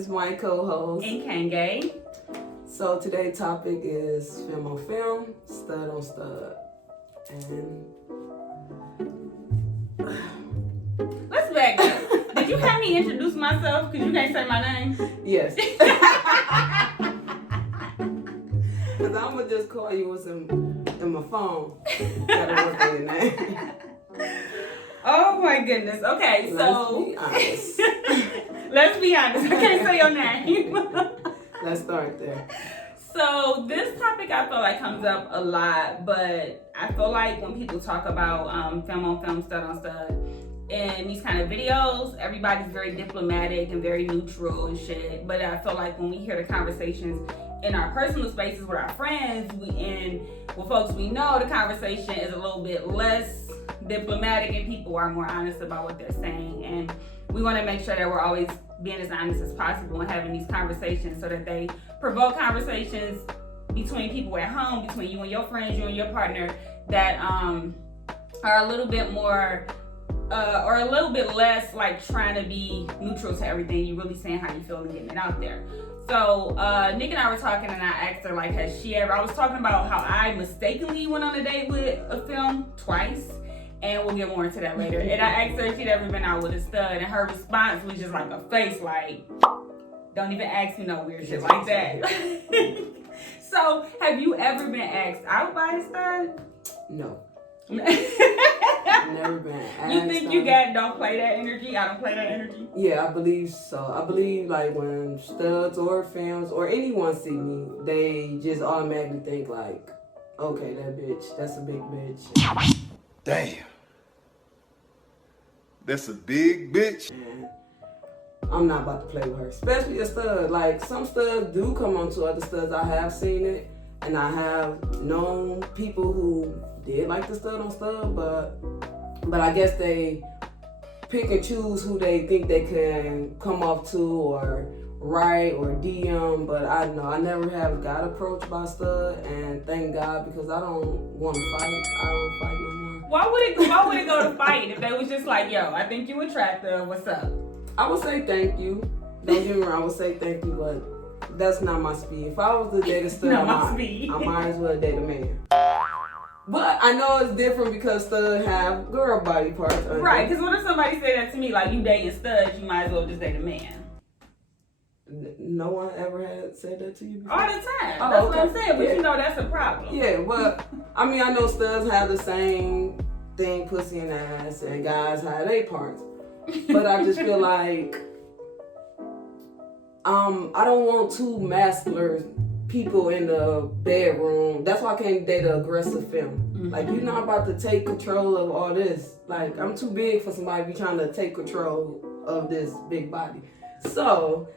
is my co-host Nkenge. So today's topic is femme on femme, stud on stud. And Let's back up. Did you have me introduce myself? Because you can't say my name. yes. Because I'm going to just call you what's in my phone. Gotta work on your name. Oh my goodness. Okay, so Let's be honest. let's be honest. I can't say your name. Let's start there. So this topic I feel like comes up a lot, but I feel like when people talk about femme on femme, stud on stud, in these kind of videos, everybody's very diplomatic and very neutral and shit. But I feel like when we hear the conversations in our personal spaces with our friends, and with folks we know, the conversation is a little bit less diplomatic and people are more honest about what they're saying. And we want to make sure that we're always being as honest as possible and having these conversations so that they provoke conversations between people at home, between you and your friends, you and your partner, that are a little bit more or a little bit less like trying to be neutral to everything. You really saying how you feel and getting it out there. So Nick and I were talking and I asked her, like, has she ever, I was talking about how I mistakenly went on a date with a femme twice, and we'll get more into that later. And I asked her if she'd ever been out with a stud, and her response was just like a face like, don't even ask me no weird shit like that. So have you ever been asked out by a stud? No. Never been asked. You think you don't play that energy? I don't play that energy? Yeah, I believe so. I believe like when studs or femmes or anyone see me, they just automatically think like, okay, that bitch, that's a big bitch. Damn. That's a big bitch. And I'm not about to play with her, especially a stud. Like some studs do come onto other studs. I have seen it, and I have known people who did like the stud on stud, but I guess they pick and choose who they think they can come off to or write or DM. But I know I never have got approached by a stud, and thank God, because I don't want to fight. I don't fight no more. Why would it go to fight if they was just like, yo, I think you attractive, what's up? I would say thank you. Don't get me wrong, I would say thank you, but that's not my speed. If I was to date a stud, I might as well date a man. But I know it's different because studs have girl body parts. Right, because what if somebody said that to me, like, you dating studs, you might as well just date a man? No one ever had said that to you before? All the time. That's what I'm saying, but yeah. you know that's a problem. Yeah, but I mean, I know studs have the same thing, pussy and ass, and guys have their parts. But I just feel like I don't want two masculine people in the bedroom. That's why I can't date an aggressive femme. Mm-hmm. Like, you're not about to take control of all this. Like, I'm too big for somebody to be trying to take control of this big body. So,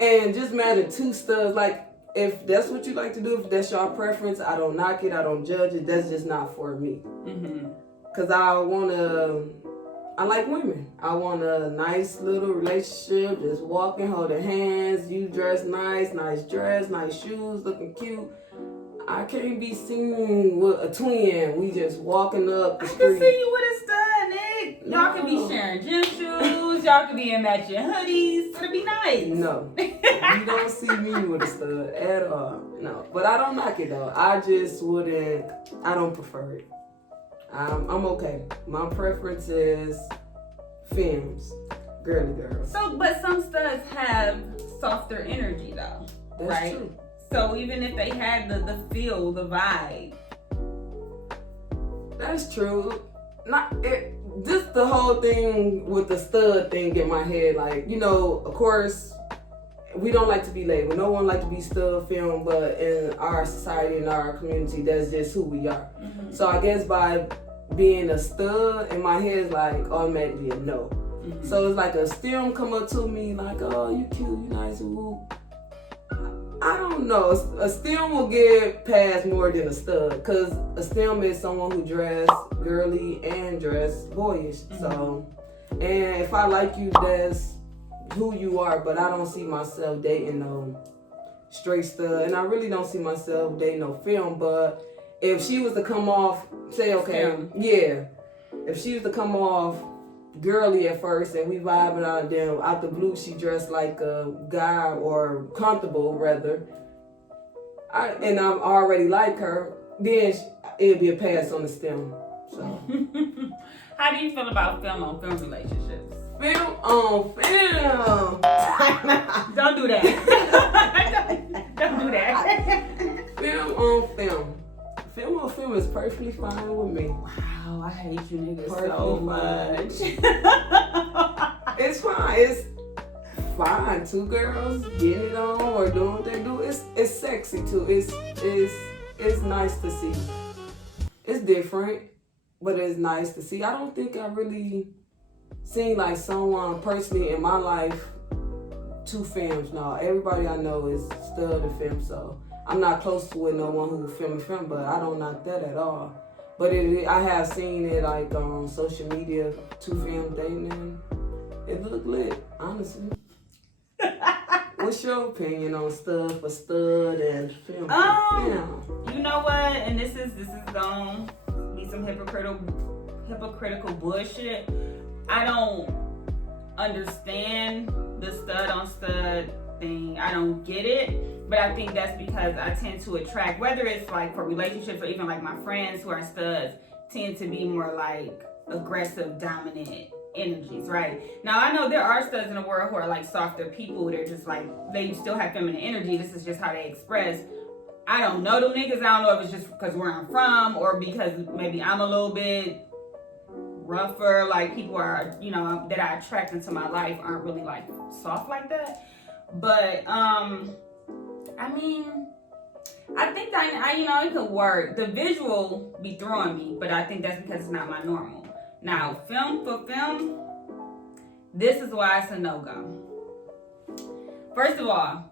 and just imagine two studs. Like, if that's what you like to do, if that's your preference, I don't knock it, I don't judge it. That's just not for me. Mm-hmm. Cause I like women. I want a nice little relationship, just walking, holding hands, you dress nice dress, nice shoes, looking cute. I can't be seen with a twin. We just walking up the street. I can see you with a stud, Nick. Y'all can be sharing gym shoes. Y'all can be in matching hoodies. It'll be nice. No. You don't see me with a stud at all. No. But I don't knock it though. I just wouldn't, I don't prefer it. I'm okay. My preference is femmes, girly girls. So, but some studs have softer energy though, That's right? True. So even if they had the feel, the vibe. That's true. Just the whole thing with the stud thing in my head. Like, you know, of course, we don't like to be labeled. No one like to be stud femme, but in our society, in our community, that's just who we are. Mm-hmm. So I guess by being a stud, in my head is like automatically a no. Mm-hmm. So it's like a stem come up to me like, oh, you cute, you nice, woo. I don't know. A stem will get past more than a stud, because a stem is someone who dress girly and dress boyish. Mm-hmm. So, and if I like you, that's who you are, but I don't see myself dating no straight stud, and I really don't see myself dating no femme. But if she was to come off, say, okay, yeah, if she was to come off girly at first, and we vibing out. Then out the blue, she dressed like a guy, or comfortable rather. And I'm already like her. Then it'll be a pass on the stem. So. How do you feel about film on film relationships? Film on film. Don't do that. Don't do that. Film on film. Film on film is perfectly fine with me. Wow, I hate you niggas Perfectly so fine. much. It's fine. It's fine. Two girls getting it on or doing what they do. It's sexy too. It's nice to see. It's different, but it's nice to see. I don't think I really seen like someone personally in my life two femmes. No, everybody I know is stud and femme, so I'm not close to with no one who femme, but I don't knock that at all. But I have seen it like on social media, two femmes dating, and it look lit, honestly. What's your opinion on stud for stud and femme? You know what? And this is gonna be some hypocritical bullshit. I don't understand the stud on stud thing. I don't get it, but I think that's because I tend to attract, whether it's like for relationships or even like my friends who are studs, tend to be more like aggressive, dominant energies, right? Now I know there are studs in the world who are like softer people. They're just like, they still have feminine energy. This is just how they express. I don't know them niggas. I don't know if it's just because where I'm from or because maybe I'm a little bit rougher. Like people are, you know, that I attract into my life aren't really like soft like that. But I mean, I think that you know, it could work. The visual be throwing me, but I think that's because it's not my normal. Now, film for film, this is why it's a no-go. First of all,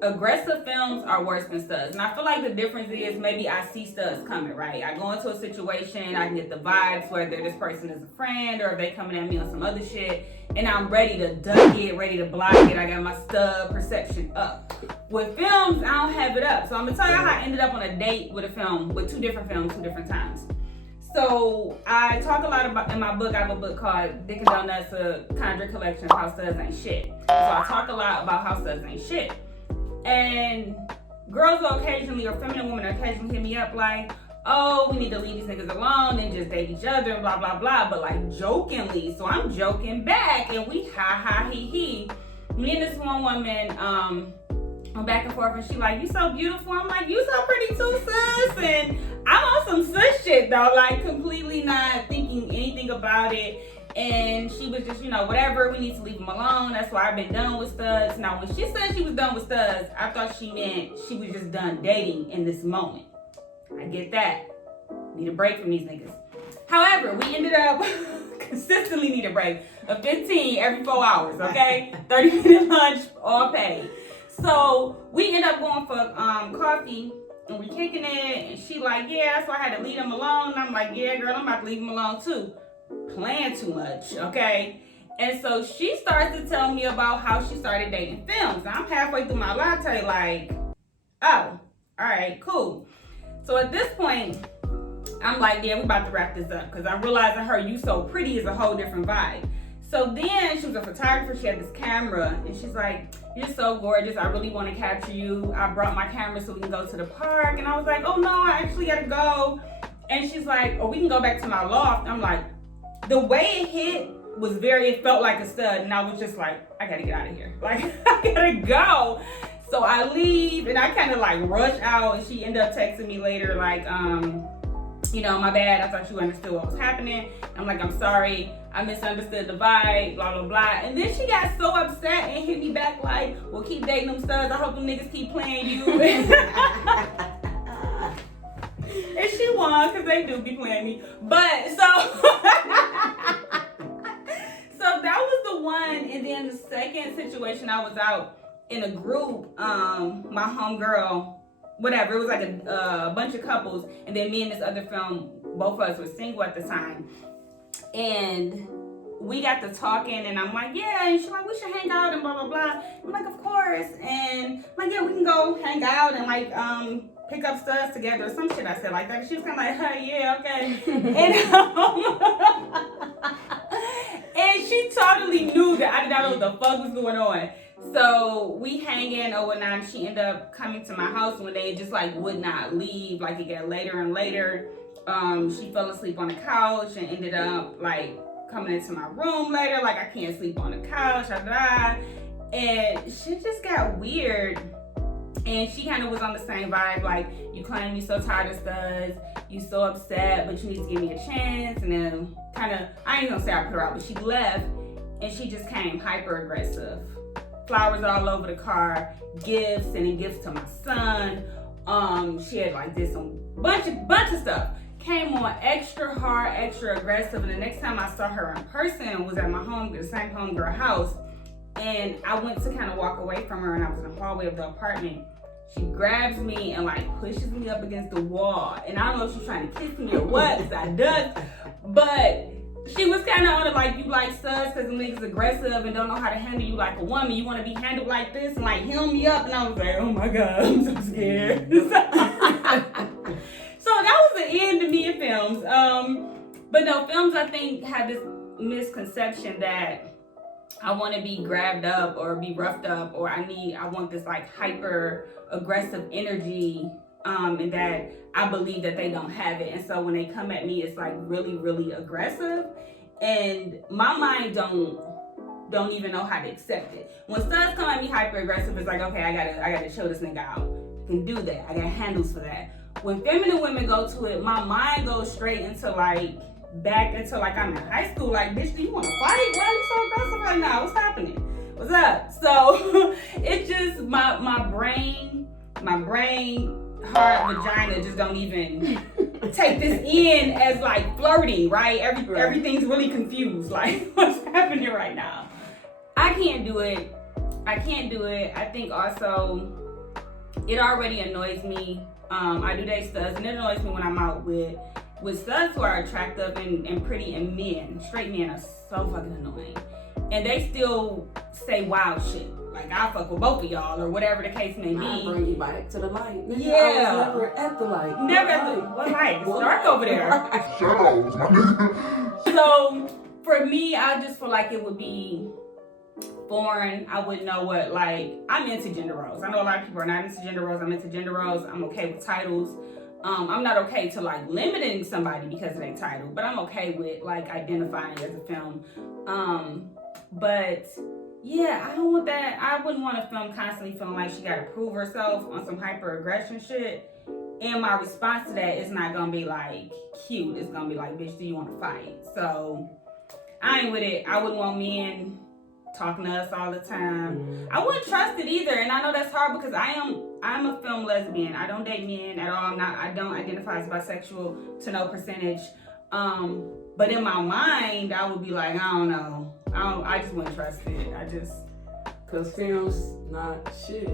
aggressive films are worse than studs. And I feel like the difference is maybe I see studs coming, right? I go into a situation, I can get the vibes, whether this person is a friend or if they coming at me on some other shit, and I'm ready to duck it, ready to block it. I got my stud perception up. With films, I don't have it up. So I'm gonna tell you how I ended up on a date with a film, with two different films, two different times. So I talk a lot about, in my book, I have a book called Dick and Donuts, a conjuring collection of how studs ain't shit. So I talk a lot about how studs ain't shit. And girls will occasionally, or feminine women occasionally hit me up like, oh, we need to leave these niggas alone and just date each other and blah, blah, blah. But like jokingly, so I'm joking back and we ha, he. Me and this one woman, went back and forth and she like, you so beautiful. I'm like, you so pretty too, sis. And I'm on some sis shit though, like completely not thinking anything about it. And she was just, you know, whatever, we need to leave them alone. That's why I've been done with studs. Now, when she said she was done with studs, I thought she meant she was just done dating in this moment. I get that. Need a break from these niggas. However, we ended up consistently need a break of 15 every 4 hours, okay? 30-minute lunch, all paid. So we end up going for coffee and we kicking it. And she like, yeah, so I had to leave them alone. And I'm like, yeah, girl, I'm about to leave them alone too. Playing too much, okay? And so she starts to tell me about how she started dating films. And I'm halfway through my latte like, oh, all right, cool. So at this point, I'm like, yeah, we about to wrap this up because I'm realizing her You So Pretty is a whole different vibe. So then she was a photographer. She had this camera and she's like, you're so gorgeous. I really want to capture you. I brought my camera so we can go to the park. And I was like, oh no, I actually gotta go. And she's like, oh, we can go back to my loft. I'm like, the way it hit was it felt like a stud. And I was just like, I gotta get out of here. Like, I gotta go. So I leave and I kind of like rush out. And she ended up texting me later like, you know, my bad. I thought you understood what was happening. I'm like, I'm sorry. I misunderstood the vibe, blah, blah, blah. And then she got so upset and hit me back like, well, keep dating them studs. I hope them niggas keep playing you. And she won because they do be playing me. But so that was the one. And then the second situation, I was out in a group, my homegirl, whatever, it was like a bunch of couples, and then me and this other film, both of us were single at the time, and we got to talking, and I'm like, yeah, and she's like, we should hang out and blah blah blah. I'm like, of course. And I'm like, yeah, we can go hang out and like pick up studs together or some shit I said like that. And she was kind of like, yeah, okay. And And she totally knew that I did not know what the fuck was going on. So we hanging or whatnot. She ended up coming to my house one day and just like would not leave. Like it got later and later. She fell asleep on the couch and ended up like coming into my room later. Like I can't sleep on the couch. And shit just got weird. And she kind of was on the same vibe, like, you claim you're so tired of studs, you so upset, but you need to give me a chance. And then kind of, I ain't gonna say I put her out, but she left and she just came hyper aggressive. Flowers all over the car, gifts, sending gifts to my son. She had like did some bunch of stuff. Came on extra hard, extra aggressive. And the next time I saw her in person was at my the same homegirl house. And I went to kind of walk away from her and I was in the hallway of the apartment. She grabs me and like pushes me up against the wall. And I don't know if she's trying to kiss me or what, because I does. But she was kind of on it like, you like studs because the niggas aggressive and don't know how to handle you like a woman. You want to be handled like this and like hem me up. And I was like, oh my God, I'm so scared. So that was the end of me and films. But no, films I think had this misconception that I want to be grabbed up or be roughed up, or I want this like hyper aggressive energy, and that I believe that they don't have it. And so when they come at me, it's like really, really aggressive, and my mind don't even know how to accept it. When stuff come at me hyper aggressive, it's like, okay, I gotta chill this nigga out. I can do that. I got handles for that. When feminine women go to it, my mind goes straight into like back into like I'm in high school. Like, bitch, do you want to fight? Why are you so aggressive right now? What's happening? What's up? So it's just my brain, heart, vagina just don't even take this in as like flirting, right? Everything's really confused. Like, what's happening right now? I can't do it. I think also it already annoys me. I do date studs, and it annoys me when I'm out with studs who are attractive and pretty, and men, straight men are so fucking annoying. And they still say wild shit. Like, I'll fuck with both of y'all, or whatever the case may be. I'll bring you back to the light. Yeah. I was never at the light. Never at the what light? It's dark over there. Shadows, my nigga. So, for me, I just feel like it would be foreign. I wouldn't know what, like, I'm into gender roles. I know a lot of people are not into gender roles. I'm into gender roles. I'm okay with titles. I'm not okay to like limiting somebody because of their title, but I'm okay with like identifying as a film. But yeah, I don't want that. I wouldn't want a film constantly feeling like she gotta prove herself on some hyper aggression shit. And my response to that is not gonna be like cute. It's gonna be like, bitch, do you want to fight? So I ain't with it. I wouldn't want men talking to us all the time. I wouldn't trust it either, and I know that's hard because I'm a film lesbian. I don't date men at all. I don't identify as bisexual to no percentage. But in my mind, I would be like, I don't know. I just wouldn't trust it. Cause film's not shit.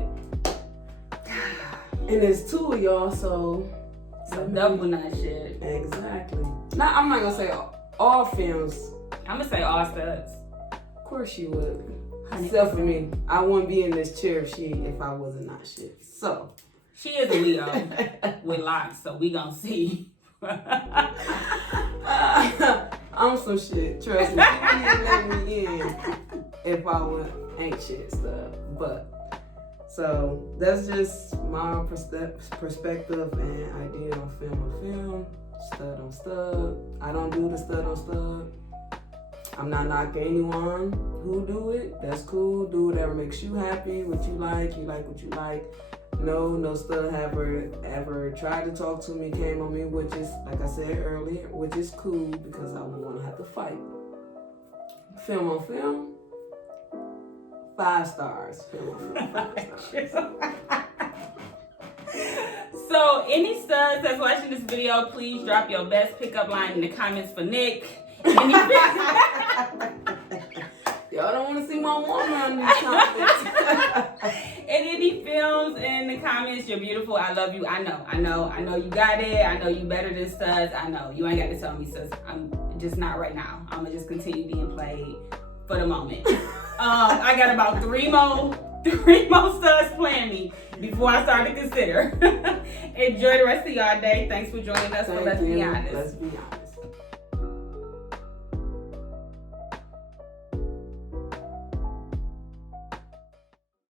And there's two of y'all, so double not shit. Exactly. Now I'm not gonna say all films. I'm gonna say all studs. Of course you would. Except for me, I wouldn't be in this chair if I wasn't not shit. So she is a Leo with locks, so we gonna see. I'm some shit. Trust me, she wouldn't let me in if I ain't shit stuff. But so that's just my perspective and idea on film, stud on stud. I don't do the stud on stud. I'm not knocking anyone who do it. That's cool. Do whatever makes you happy, what you like what you like. No stud ever tried to talk to me, came on me, which is, like I said earlier, which is cool because I wouldn't want to have to fight. Film on film, 5 stars. Film on film, 5 stars. So any studs that's watching this video, please drop your best pickup line in the comments for Nick. Y'all don't want to see my woman in these comments. And any films in the comments, you're beautiful. I love you. I know you got it. I know you better than studs. I know you ain't got to tell me, sis. I'm just not right now. I'm gonna just continue being played for the moment. I got about three more studs playing me before I start to consider. Enjoy the rest of y'all day. Thanks for joining us for Let's Be Honest. Let's be honest.